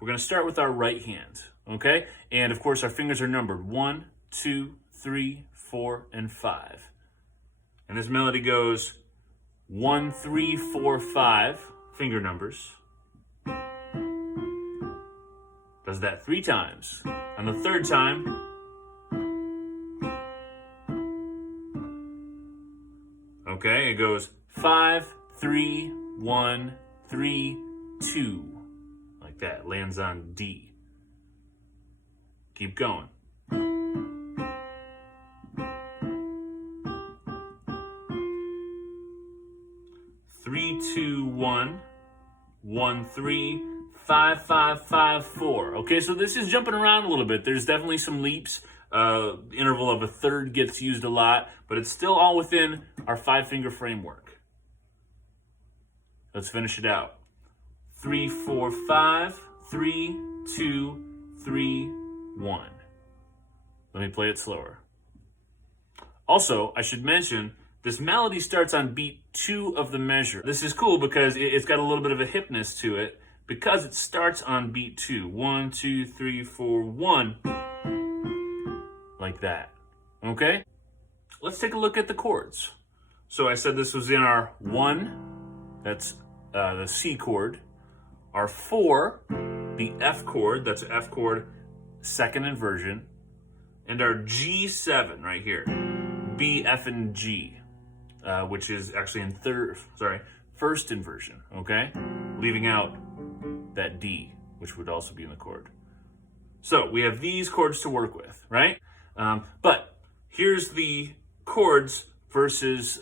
we're going to start with our right hand, okay? And of course, our fingers are numbered 1, 2, 3, 4, and 5. And this melody goes 1, 3, 4, 5, finger numbers. Does that 3 times. On the third time, okay, it goes 5, 3, 1, 3, 2. Like that, lands on D. Keep going. 3, 2, 1, 1, 3, 5, 5, 5, 4. Okay, so this is jumping around a little bit. There's definitely some leaps. Interval of a third gets used a lot, but it's still all within our 5-finger framework. Let's finish it out. 3, 4, 5, 3, 2, 3, 1. Let me play it slower. Also, I should mention, this melody starts on beat 2 of the measure. This is cool because it's got a little bit of a hipness to it because it starts on beat 2. 1, 2, 3, 4, 1. Like that. Okay? Let's take a look at the chords. So I said this was in our 1, that's the C chord. Our 4, the F chord, that's an F chord, second inversion. And our G7 right here, B, F, and G. Which is actually in first inversion, okay? Leaving out that D, which would also be in the chord. So we have these chords to work with, right? But here's the chords versus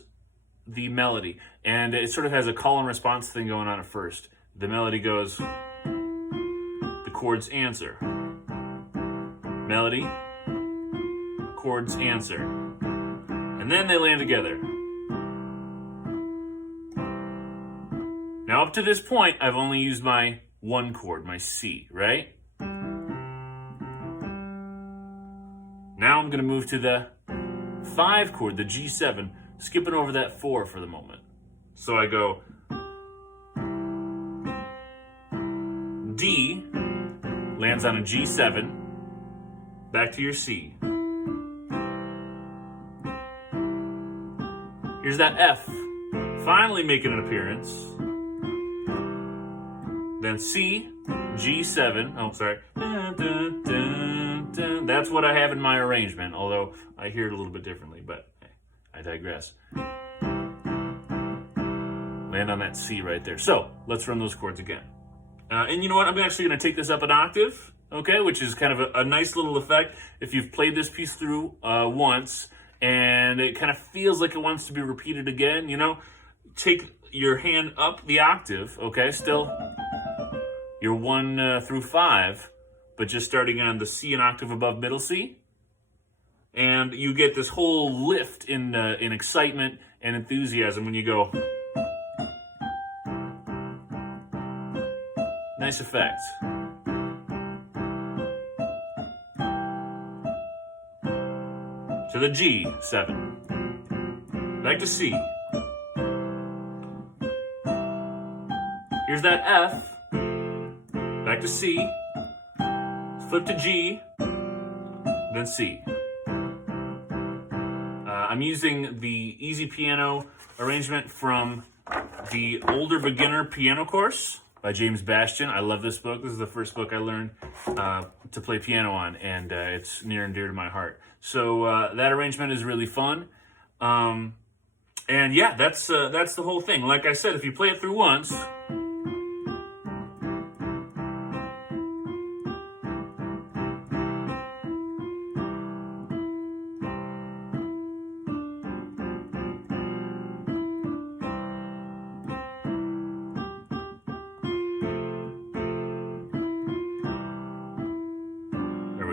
the melody. And it sort of has a call and response thing going on at first. The melody goes, the chords answer. Melody, chords answer. And then they land together. Now, up to this point, I've only used my 1 chord, my C, right? Now I'm going to move to the 5 chord, the G7, skipping over that 4 for the moment. So I go D, lands on a G7, back to your C. Here's that F, finally making an appearance. Then C, G7, oh, sorry. Dun, dun, dun, dun. That's what I have in my arrangement, although I hear it a little bit differently, but I digress. Land on that C right there. So, let's run those chords again. And you know what? I'm actually going to take this up an octave, okay, which is kind of a nice little effect. If you've played this piece through once, and it kind of feels like it wants to be repeated again, you know, take your hand up the octave, okay, still your 1 through 5, but just starting on the C an octave above middle C. And you get this whole lift in excitement and enthusiasm when you go. Nice effect. To the G7. Back to C. Here's that F. Back to C. Flip to G. Then C. I'm using the Easy Piano arrangement from the Older Beginner Piano Course by James Bastian. I love this book. This is the first book I learned to play piano on, and it's near and dear to my heart. So that arrangement is really fun. And yeah, that's the whole thing. Like I said, if you play it through once,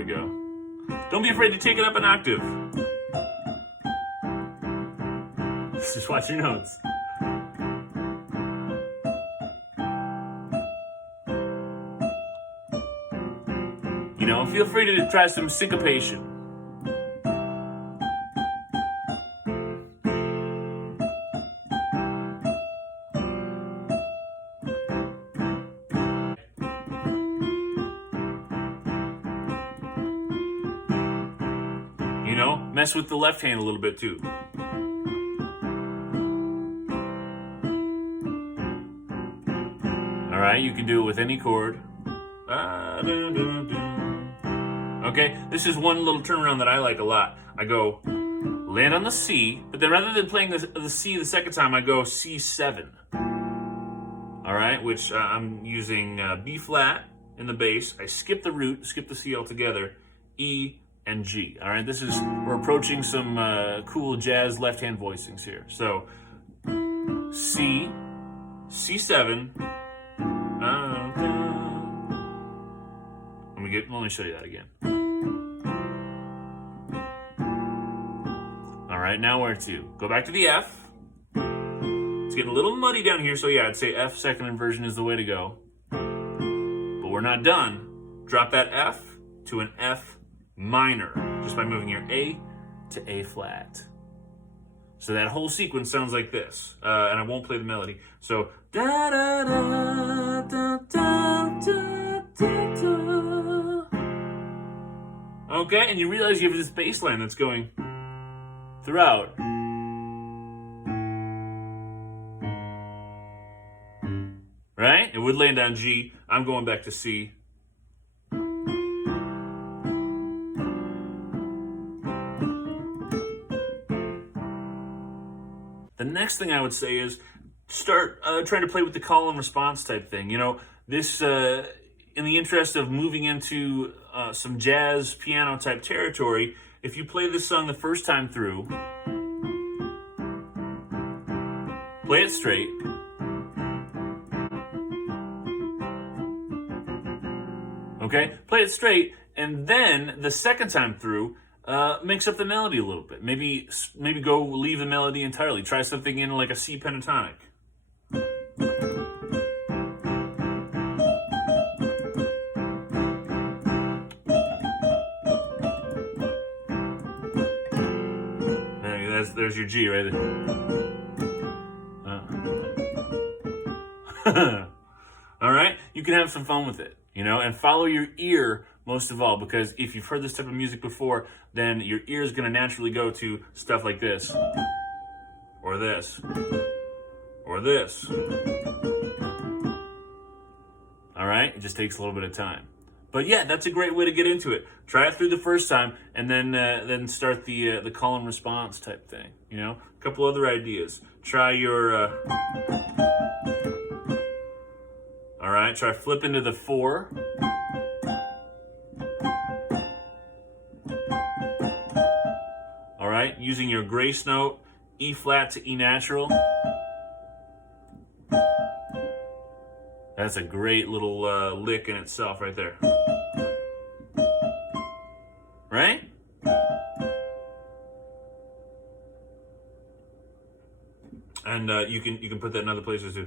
go. Don't be afraid to take it up an octave. Just watch your notes. You know, feel free to try some syncopation. Mess with the left hand a little bit too. All right, you can do it with any chord. Okay, this is one little turnaround that I like a lot. I go land on the C, but then rather than playing the C the second time, I go C7. All right, which I'm using B flat in the bass. I skip the root, skip the C altogether, E and G. All right, we're approaching some cool jazz left-hand voicings here. So C, C7. Let me show you that again. All right, now where to? Go back to the F. It's getting a little muddy down here, so yeah, I'd say F second inversion is the way to go. But we're not done. Drop that F to an F minor, just by moving your A to A flat. So that whole sequence sounds like this, and I won't play the melody. So da da da da da da da da. Okay, and you realize you have this bass line that's going throughout. Right? It would land on G. I'm going back to C. The next thing I would say is start trying to play with the call and response type thing. You know, this, in the interest of moving into some jazz piano type territory, if you play this song the first time through, play it straight. Okay, play it straight, and then the second time through, mix up the melody a little bit. Maybe go leave the melody entirely. Try something in like a C pentatonic. There's your G right there. All right, you can have some fun with it, you know, and follow your ear most of all, because if you've heard this type of music before, then your ear is going to naturally go to stuff like this, or this, or this. All right, it just takes a little bit of time. But yeah, that's a great way to get into it. Try it through the first time, and then start the call and response type thing. You know, a couple other ideas. Try your. All right, try flip into the 4. All right, using your grace note, E flat to E natural. That's a great little lick in itself right there. Right? And you can put that in other places too.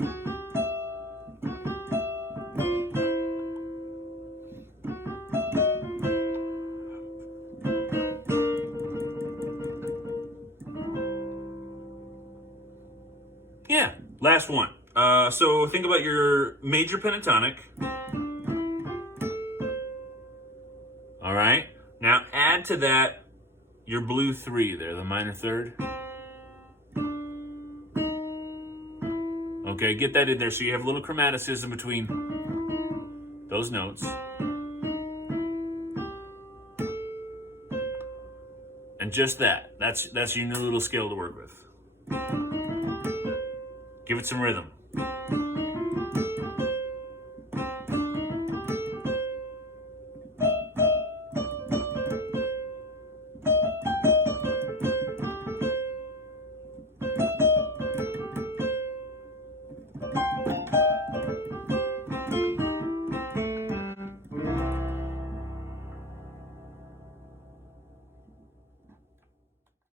Yeah, last one. So think about your major pentatonic. All right. Now add to that your blue 3 there, the minor third. Okay, get that in there so you have a little chromaticism between those notes. And just that. That's your new little scale to work with. Give it some rhythm.